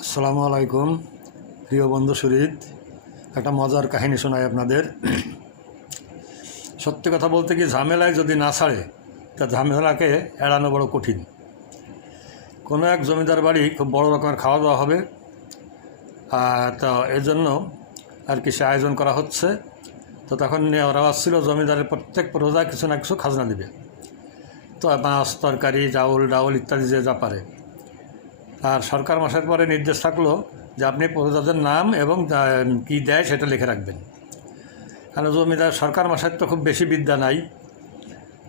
আসসালামু আলাইকুম প্রিয় বন্ধু সুরিত, একটা মজার কাহিনী শোনাই আপনাদের। সত্যি কথা বলতে কি, ঝামেলায় যদি না ছাড়ে তা ঝামেলাকে এড়ানো বড় কঠিন। কোনো এক জমিদার বাড়ি খুব বড় রকমের খাওয়া দাওয়া হবে, তো এর জন্য আর কি সে আয়োজন করা হচ্ছে। তো তখন ওরা আসছিল জমিদারের প্রত্যেক প্রজা কিছু না কিছু খাজনা দিবে। তো মাছ তরকারি চাউল ডাউল ইত্যাদি যে যা পারে। আর সরকার মাসের পরে নির্দেশ থাকলো যে আপনি প্রজাদের নাম এবং কী দেয় সেটা লিখে রাখবেন। কারণ জমিদার সরকার মাসের তো খুব বেশি বিদ্যা নাই,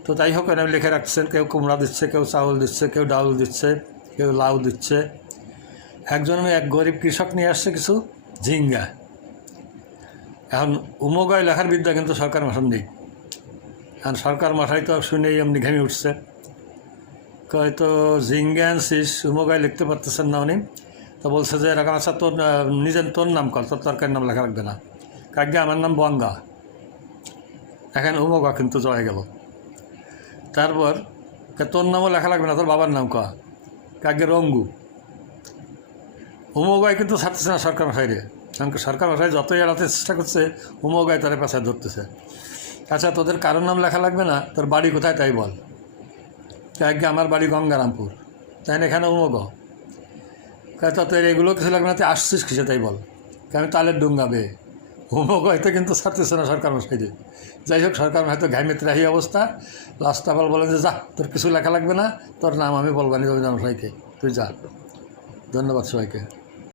তো তাই হোক এনে লিখে রাখছেন। কেউ কুমড়া দিচ্ছে, কেউ চাউল দিচ্ছে, কেউ ডাউল দিচ্ছে, কেউ লাউ দিচ্ছে। একজন এক গরিব কৃষক নিয়ে আসছে কিছু ঝিঙ্গা। এখন উমগায় লেখার বিদ্যা কিন্তু সরকার মাসার নেই। কারণ সরকার মাসায় তো শুনেই এমনি ঘেমে উঠছে, হয়তো ঝিঙ্গা আনছিস, উমগায় লিখতে পারতেছেন না উনি। তো বলছে যে এরকম আচ্ছা তোর নিজের তোর নাম কর, তোর তরকারির নাম লেখা রাখবে না। কাকে আমার নাম বঙ্গা, এখানে উমগা কিন্তু জয় গেল। তারপর তোর নামও লেখা লাগবে না, তোর বাবার নাম কয়া, কাকে রঙ্গু। উমগায় কিন্তু ছাড়তেছে না সরকার ভাষায় রে, কারণ সরকার ভাষায় যতই এড়াতে চেষ্টা করছে উমগায় তারা পেছায় ধরতেছে। আচ্ছা তোদের কারোর নাম লেখা লাগবে না, তোর বাড়ি কোথায় তাই বল। কাকে আমার বাড়ি গঙ্গারামপুর, তাই না, এখানে উমগ। তো তোর এগুলো কিছু লাগবে না, তুই আসছিস কিসে তাই বল। আমি তালের ডুঙ্গাবে। উমগ হয়তো কিন্তু ছাড়তেছে না সরকার মশাইরে। যাই হোক, সরকার হয়তো ঘাইমে ত্রাহি অবস্থা। লাস্ট আবার বলে যে যা, তোর কিছু লেখা লাগবে না, তোর নাম আমি বলবানি রবীন্দ্র মশাইকে, তুই যা। ধন্যবাদ সবাইকে।